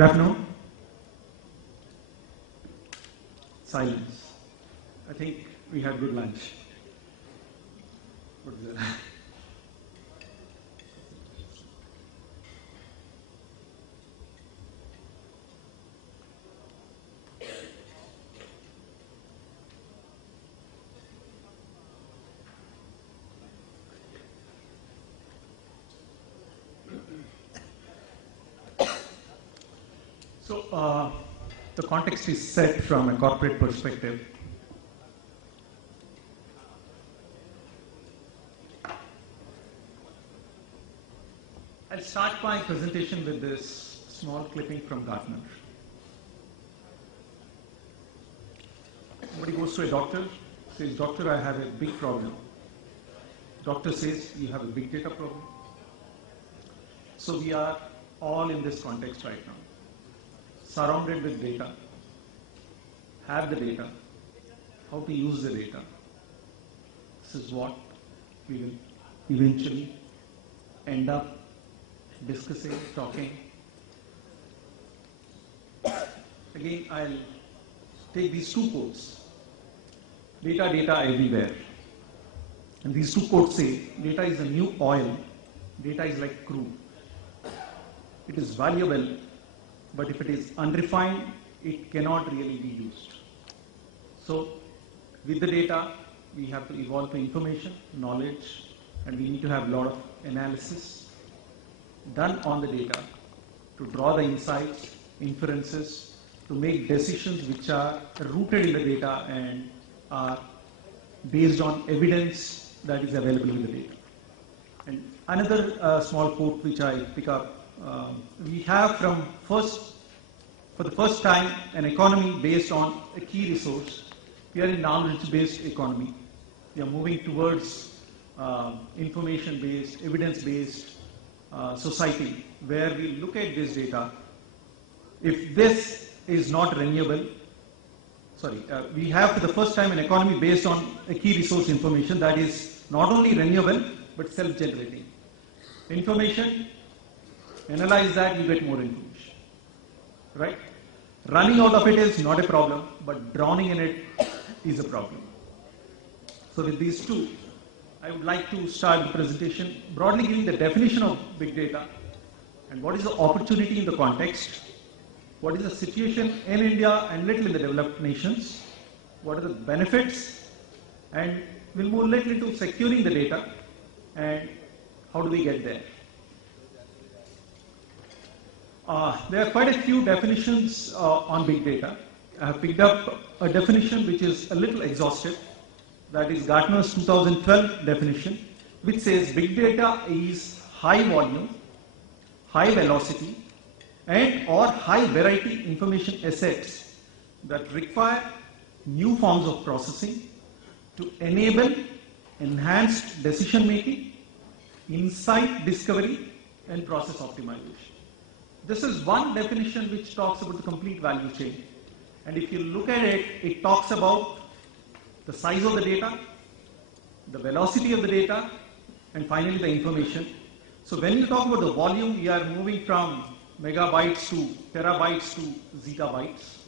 Good afternoon. Silence. I think we had good lunch. What is that? So, the context is set from a corporate perspective. I'll start my presentation with this small clipping from Gartner. Somebody goes to a doctor, says, "Doctor, I have a big problem." Doctor says, "You have a big data problem." So we are all in this context right now, surrounded with data, have the data, how to use the data. This is what we will eventually end up discussing, talking. Again, I'll take these two quotes. Data, data everywhere. And these two quotes say, data is a new oil, data is like crude. It is valuable, but if it is unrefined, it cannot really be used. So, with the data, we have to evolve to information, knowledge, and we need to have a lot of analysis done on the data to draw the insights, inferences, to make decisions which are rooted in the data and are based on evidence that is available in the data. And another small quote which I pick up, we have for the first time, an economy based on a key resource. We are in knowledge-based economy. We are moving towards information-based, evidence-based society, where we look at this data. If this is not renewable, we have for the first time an economy based on a key resource information that is not only renewable, but self-generating. Information, analyze that, you get more information, right? Running out of it is not a problem, but drowning in it is a problem. So with these two, I would like to start the presentation broadly giving the definition of big data and what is the opportunity in the context, what is the situation in India and little in the developed nations, what are the benefits, and we'll move a little into securing the data and how do we get there. There are quite a few definitions on big data. I have picked up a definition which is a little exhaustive. That is Gartner's 2012 definition, which says big data is high volume, high velocity, and or high variety information assets that require new forms of processing to enable enhanced decision making, insight discovery, and process optimization. This is one definition which talks about the complete value chain. And if you look at it, it talks about the size of the data, the velocity of the data, and finally the information. So when you talk about the volume, we are moving from megabytes to terabytes to zettabytes.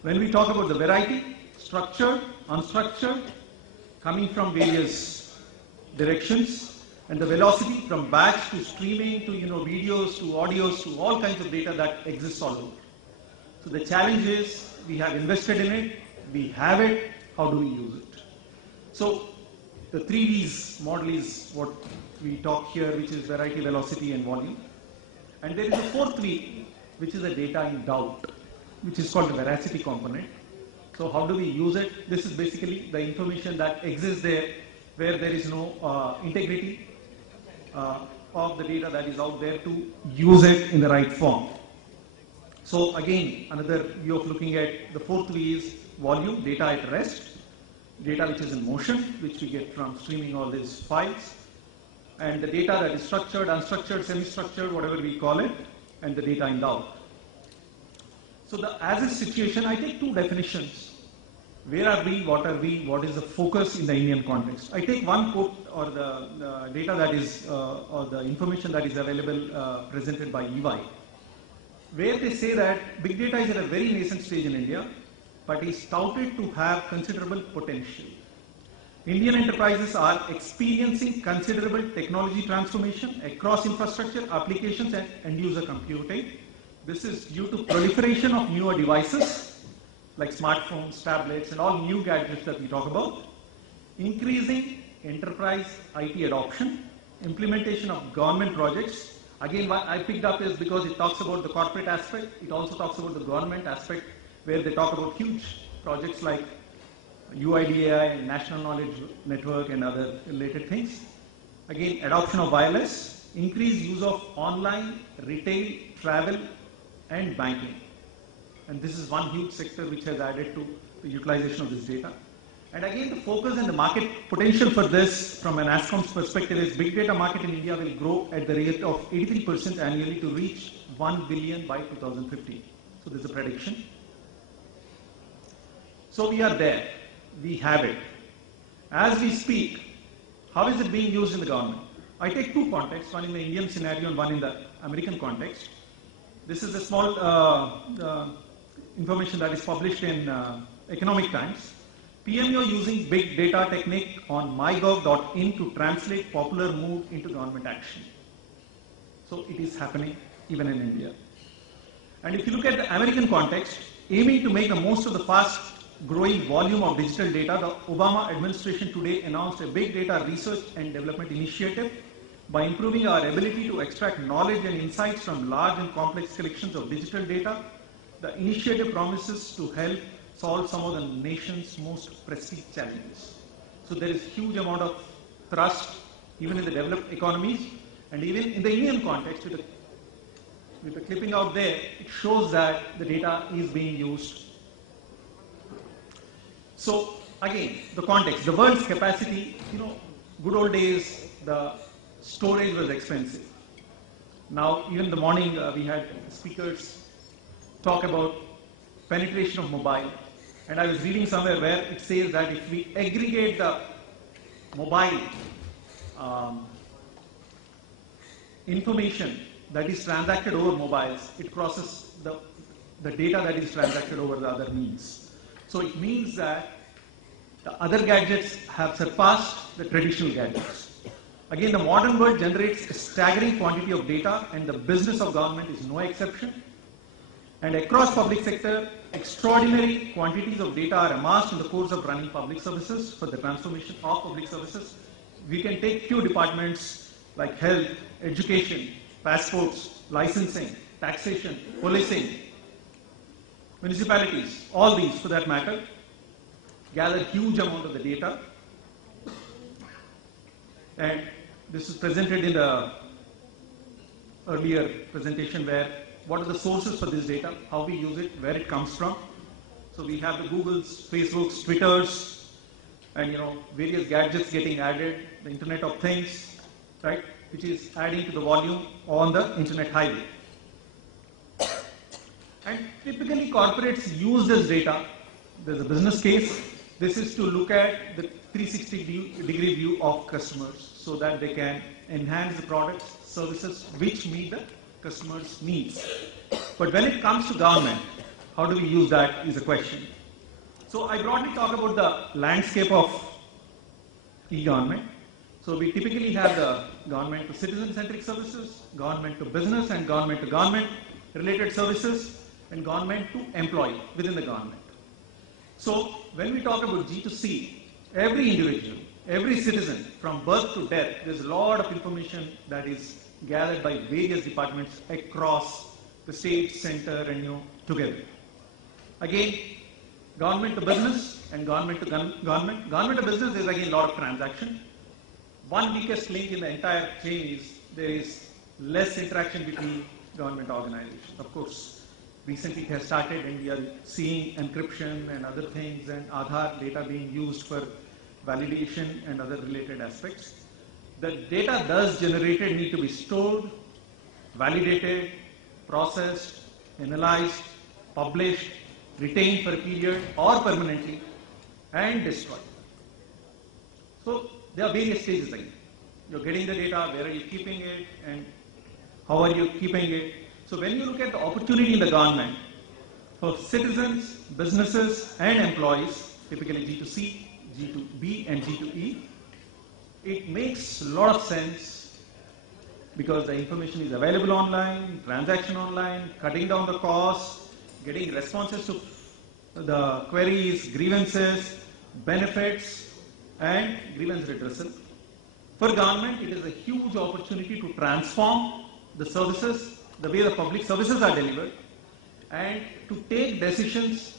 When we talk about the variety, structured, unstructured, coming from various directions, and the velocity from batch to streaming to videos to audios to all kinds of data that exists all over. So the challenge is we have invested in it, we have it, how do we use it? So the 3 V's model is what we talk here, which is variety, velocity, and volume. And there is a 4th V, which is a data in doubt, which is called the veracity component. So how do we use it? This is basically the information that exists there where there is no integrity of the data that is out there to use it in the right form. So again, another view of looking at the 4th V is volume, data at rest, data which is in motion, which we get from streaming all these files, and the data that is structured, unstructured, semi-structured, whatever we call it, and the data in doubt. So the as is situation, I take 2 definitions. Where are we, what are we, what is the focus in the Indian context? I take one quote or the data that is, or the information that is available presented by EY. where they say that big data is at a very nascent stage in India, but is touted to have considerable potential. Indian enterprises are experiencing considerable technology transformation across infrastructure, applications, and end-user computing. This is due to proliferation of newer devices like smartphones, tablets, and all new gadgets that we talk about, increasing enterprise IT adoption, implementation of government projects. Again, what I picked up is because it talks about the corporate aspect, it also talks about the government aspect, where they talk about huge projects like UIDAI, National Knowledge Network, and other related things. Again, adoption of wireless, increased use of online, retail, travel, and banking. And this is one huge sector which has added to the utilization of this data. And again, the focus and the market potential for this from an ASCOM's perspective is big data market in India will grow at the rate of 83% annually to reach 1 billion by 2050. So there's a prediction. So we are there. We have it. As we speak, how is it being used in the government? I take two contexts, one in the Indian scenario and one in the American context. This is a small information that is published in Economic Times. PMO using big data technique on mygov.in to translate popular mood into government action. So it is happening even in India. And if you look at the American context, aiming to make the most of the fast growing volume of digital data, the Obama administration today announced a big data research and development initiative. By improving our ability to extract knowledge and insights from large and complex collections of digital data, the initiative promises to help solve some of the nation's most pressing challenges. So there is huge amount of thrust even in the developed economies, and even in the Indian context, with the clipping out there, it shows that the data is being used. So again, the context, the world's capacity, good old days, the storage was expensive. Now, even in the morning, we had speakers talk about penetration of mobile. And I was reading somewhere where it says that if we aggregate the mobile information that is transacted over mobiles, it crosses the data that is transacted over the other means. So it means that the other gadgets have surpassed the traditional gadgets. Again, the modern world generates a staggering quantity of data, and the business of government is no exception. And across public sector, extraordinary quantities of data are amassed in the course of running public services for the transformation of public services. We can take few departments like health, education, passports, licensing, taxation, policing, municipalities, all these for that matter, gather huge amount of the data. And this is presented in the earlier presentation where what are the sources for this data, how we use it, where it comes from. So we have the Googles, Facebooks, Twitters, and various gadgets getting added, the Internet of Things, right, which is adding to the volume on the Internet highway. And typically corporates use this data. There's a business case. This is to look at the 360-degree view of customers so that they can enhance the products, services which meet the customers' needs. But when it comes to government, how do we use that is a question. So I broadly talk about the landscape of e-government. So we typically have the government to citizen-centric services, government to business, and government to government related services, and government to employee within the government. So when we talk about G2C, every individual, every citizen from birth to death, there's a lot of information that is gathered by various departments across the state, center, and together. Again, government to business and government to government. Government to business is again a lot of transaction. One weakest link in the entire chain is there is less interaction between government organizations. Of course, recently it has started and we are seeing encryption and other things and Aadhaar data being used for validation and other related aspects. The data thus generated need to be stored, validated, processed, analyzed, published, retained for a period or permanently, and destroyed. So there are various stages again. You're getting the data, where are you keeping it, and how are you keeping it? So when you look at the opportunity in the government for citizens, businesses and employees, typically G2C, G2B and G2E, it makes a lot of sense because the information is available online, transaction online, cutting down the costs, getting responses to the queries, grievances, benefits and grievance redressal. For government, it is a huge opportunity to transform the services, the way the public services are delivered, and to take decisions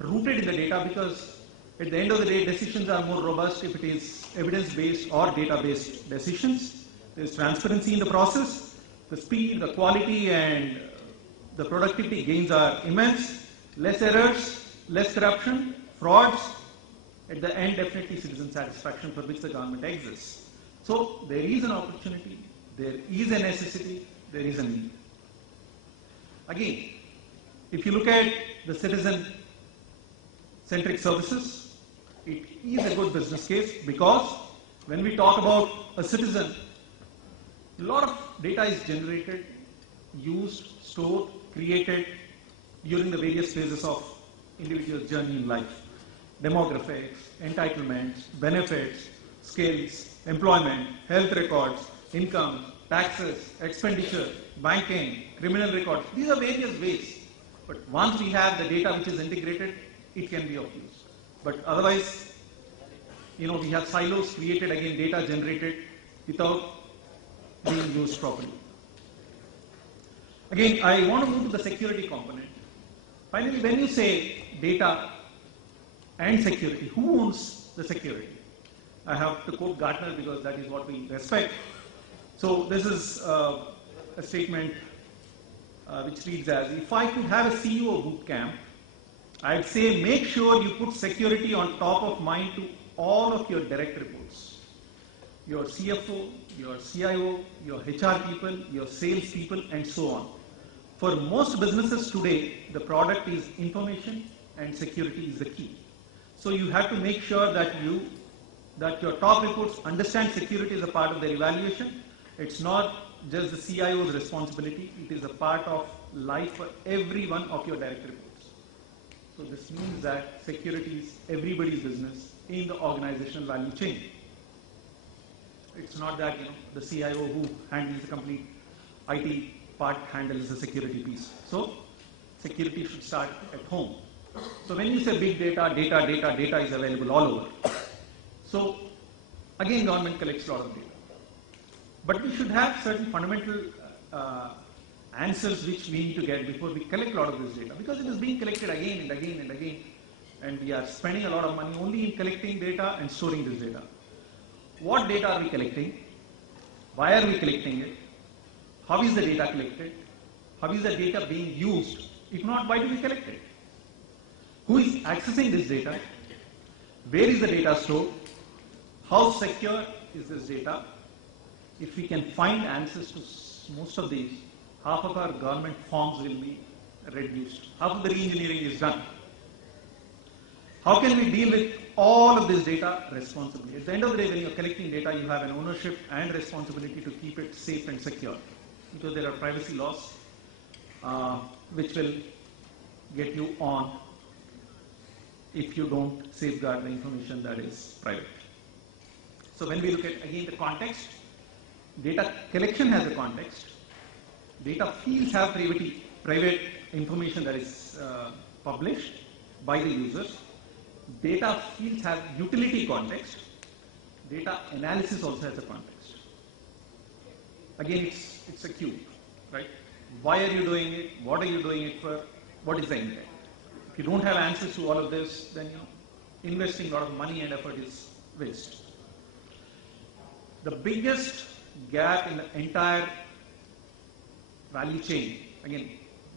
rooted in the data, because at the end of the day, decisions are more robust if it is evidence-based or data-based decisions. There is transparency in the process, the speed, the quality and the productivity gains are immense, less errors, less corruption, frauds, at the end definitely citizen satisfaction for which the government exists. So there is an opportunity, there is a necessity, there is a need. Again, if you look at the citizen-centric services, it is a good business case because when we talk about a citizen, a lot of data is generated, used, stored, created during the various phases of individual's journey in life. Demographics, entitlements, benefits, skills, employment, health records, income, taxes, expenditure, banking, criminal records. These are various ways. But once we have the data which is integrated, it can be of use. But otherwise, we have silos created, again, data generated without being used properly. Again, I want to move to the security component. Finally, when you say data and security, who owns the security? I have to quote Gartner because that is what we respect. So this is a statement which reads as, if I could have a CEO boot camp, I'd say make sure you put security on top of mind to all of your direct reports. Your CFO, your CIO, your HR people, your sales people, and so on. For most businesses today, the product is information and security is the key. So you have to make sure that your top reports understand security as a part of their evaluation. It's not just the CIO's responsibility, it is a part of life for every one of your direct reports. So this means that security is everybody's business in the organizational value chain. It's not that the CIO who handles the complete IT part handles the security piece. So security should start at home. So when you say big data, data is available all over. So again, government collects a lot of data. But we should have certain fundamental answers which we need to get before we collect a lot of this data, because it is being collected again and again and again, and we are spending a lot of money only in collecting data and storing this data. What data are we collecting? Why are we collecting it? How is the data collected? How is the data being used? If not, why do we collect it? Who is accessing this data? Where is the data stored? How secure is this data? If we can find answers to most of these, half of our government forms will be reduced. Half of the re-engineering is done. How can we deal with all of this data responsibly? At the end of the day, when you're collecting data, you have an ownership and responsibility to keep it safe and secure, because there are privacy laws which will get you on if you don't safeguard the information that is private. So when we look at, again, the context, data collection has a context. Data fields have private information that is published by the users. Data fields have utility context. Data analysis also has a context. Again, it's a cube, right? Why are you doing it? What are you doing it for? What is the intent? If you don't have answers to all of this, then investing a lot of money and effort is waste. The biggest gap in the entire value chain, again,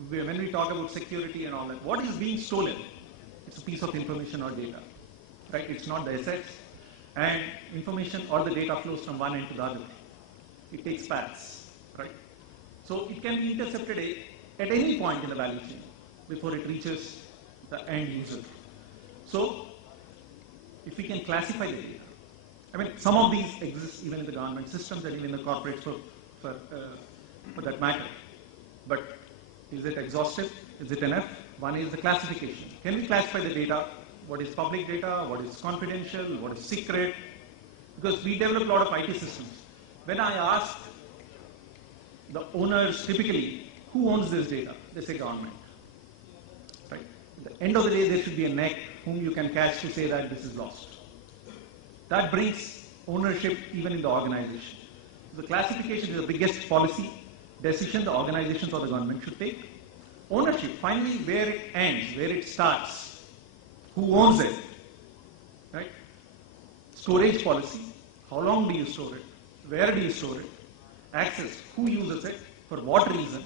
when we talk about security and all that, what is being stolen? It's a piece of information or data, right? It's not the assets, and information or the data flows from one end to the other. It takes paths, right? So it can be intercepted at any point in the value chain before it reaches the end user. So if we can classify the data, I mean, some of these exist even in the government systems and even in the corporates for that matter. But Is it exhaustive? Is it enough? One is the classification. Can we classify the data? What is public data? What is confidential? What is secret? Because we develop a lot of IT systems. When I ask the owners typically, who owns this data? They say government. Right? At the end of the day, there should be a neck whom you can catch to say that this is lost. That brings ownership even in the organization. The classification is the biggest policy decision the organizations or the government should take. Ownership, finally where it ends, where it starts, who owns it, right? Storage policy, how long do you store it, where do you store it, access, who uses it, for what reason,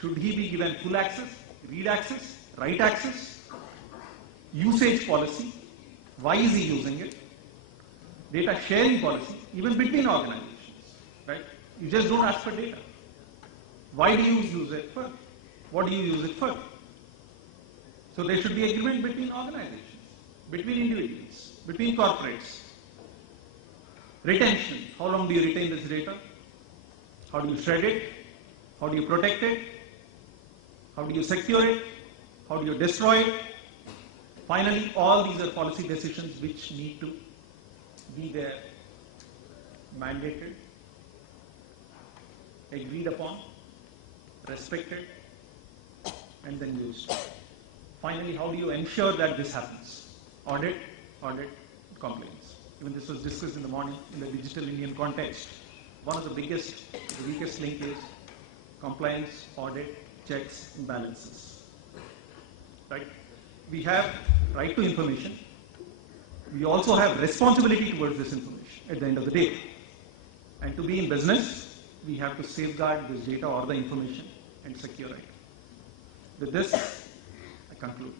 should he be given full access, read access, write access, usage policy, why is he using it, data sharing policy, even between organizations, right? You just don't ask for data. Why do you use it for? What do you use it for? So there should be agreement between organizations, between individuals, between corporates. Retention, how long do you retain this data? How do you shred it? How do you protect it? How do you secure it? How do you destroy it? Finally, all these are policy decisions which need to be there, mandated, agreed upon, respected, and then used. Finally, how do you ensure that this happens? Audit, compliance. Even this was discussed in the morning in the digital Indian context. One of the biggest, the weakest link is compliance, audit, checks, and balances. Right? We have right to information. We also have responsibility towards this information at the end of the day. And to be in business, we have to safeguard this data or the information and secure it. With this, I conclude.